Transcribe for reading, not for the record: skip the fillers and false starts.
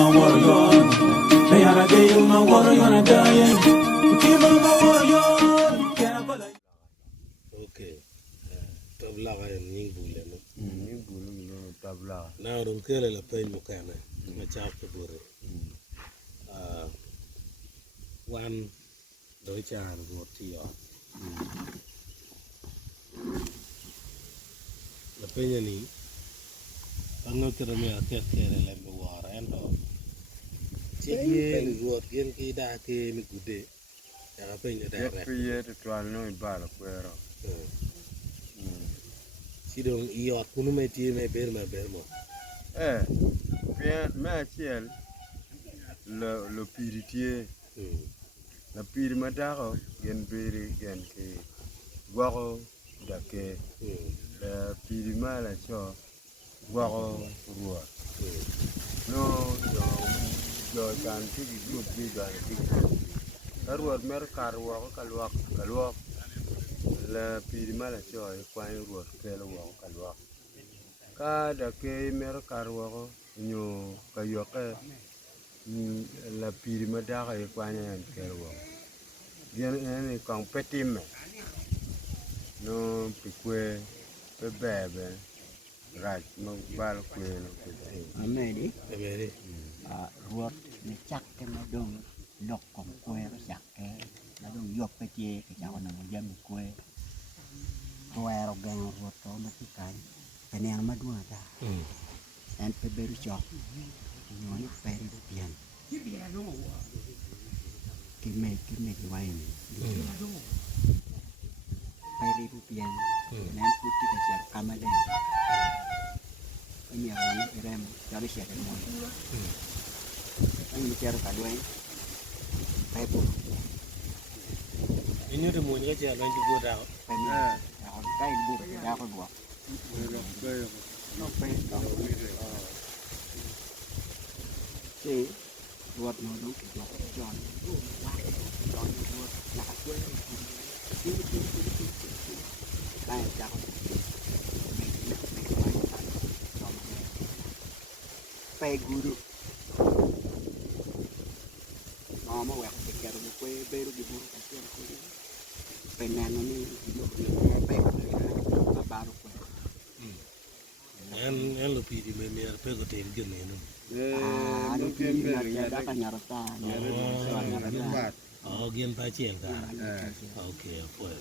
my warrior. They are a day my warrior and dying. Keep my warrior. Okay. Tabla ka yung bule no. Yung bulu no tabla. Na ron kele la pen mo kana. Ma chap ko bure. Wan do chan go tiyo. La penya ni ang tira mi aket kere la mi wara endo. Chige ni go gen ki da ke mi gude. Ya penya da Yep, ye to try no ibala kwero. Sidong iot kunu me tie me ber mo. Bien ma chiel lo piritie. La piri matako gen beri gen ke gwako da ke la piri mala cho gwako ruwa. No yo kan tigi group bi gan tigi. Karwat mer karwa ko kalwak la piri mala cho e kwany ruwa ke lo wa kalwak. Ka da ke mer karwa ko nyo kayoke la piri madaka e kwanya en kerwo gen en kong petim no pikwe bebe right mo bal kwe no Amedi Emere. ruột nó chắc cái nó đông lọc còn quê nó chắc cái nó đông dọc cái chê cái cháu nó dân quê quê rồi gang ruột đó nó cái này nó đua ra anh phải bê cho nó phải đi tiền cái mày quay này phải đi tiền nên cứ chỉ cái sẽ cầm lên anh nhà nó cái em cho nó sẽ cái mồi anh bicara tadi anh phải buộc Inyo de mo nya ja lan ju go da. phải cái buộc ra con buộc nó phải thì ruột nó đúng cái ruột tròn tròn ruột là quê đây chào phải guru nó mà quẹt cái kẹo nó quê bê nó bị buồn cái chuyện quê phải nàn nó đi phải nó ba nó quê En lo pidi me mer pe ko ten gen no. nó kia là đã cả nhà ta Oh gen pa chel ka. Okay, foi.